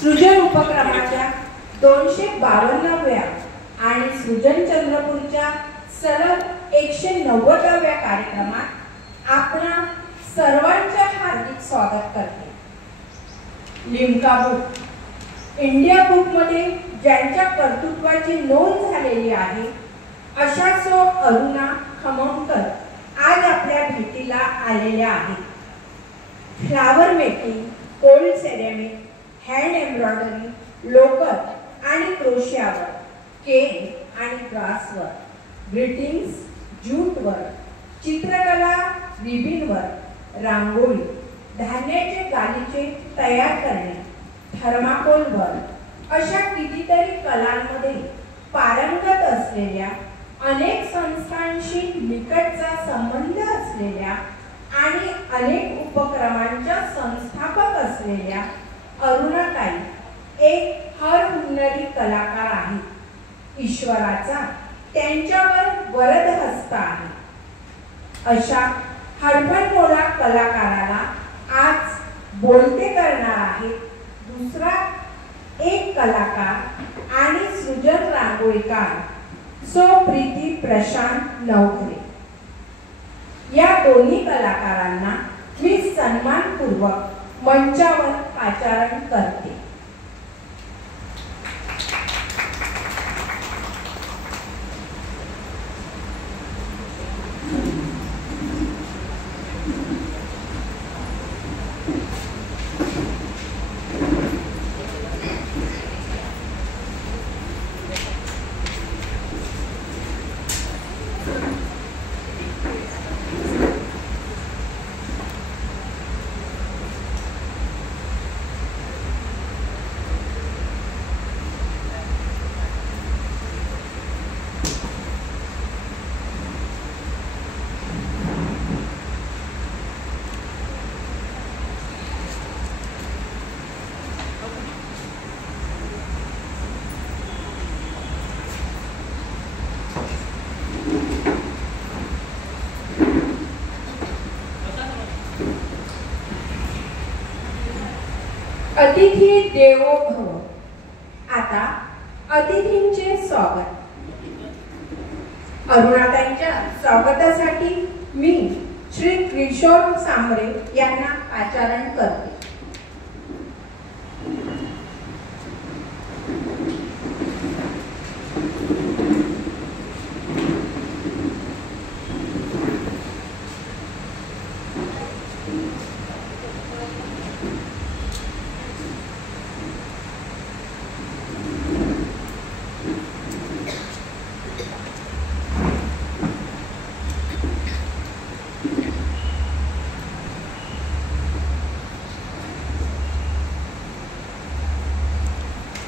सृजन उपक्रमाच्या 252व्या आणि सृजन चंद्रपूरच्या सलग 190व्या कार्यक्रमात आपणा सर्वांचे हार्दिक स्वागत करते। लिम्का बुक इंडिया बुक मध्ये ज्यांच्या कर्तृत्वाची नोंद झालेली आहे अशा सो अरुणा खममकर आज आपल्या भेटीला आलेल्या आहेत। Flower making, old ceramic, hand embroidery, लोकर आणि क्रोशियावर, केन आणि ग्रासवर, ग्रीटिंग्स, ज्यूटवर, चित्रकला, रिबिनवर, रांगोळी, धान्याचे गालिचे तयार करणे, थर्माकोलवर अशा कितीतरी कलांमध्ये पारंगत असलेल्या, अनेक संस्थांशी निकटचा संबंध असलेल्या आणि अनेक उपक्रमांच्या संस्थापक असलेल्या अरुणाताई एक हरहुन्नरी कलाकार आहेत। ईश्वराचा त्यांच्यावर वरदहस्त आहे। अशा हडफडमोला कलाकाराला आज बोलते करणार आहे दुसरा एक कलाकार आणि सृजन रांगोळीकार सो प्रीती प्रशांत नवघरे। या दोन्ही कलाकारांना मी सन्मानपूर्वक मंचावर पाचारण करते। अतिथी देवो भव। आता अतिथींचे स्वागत। अरुणाताईंच्या स्वागतासाठी मी श्री किशोर सांबरे यांना पाचारण करते।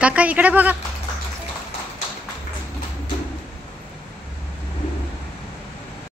काका इकडे बघा।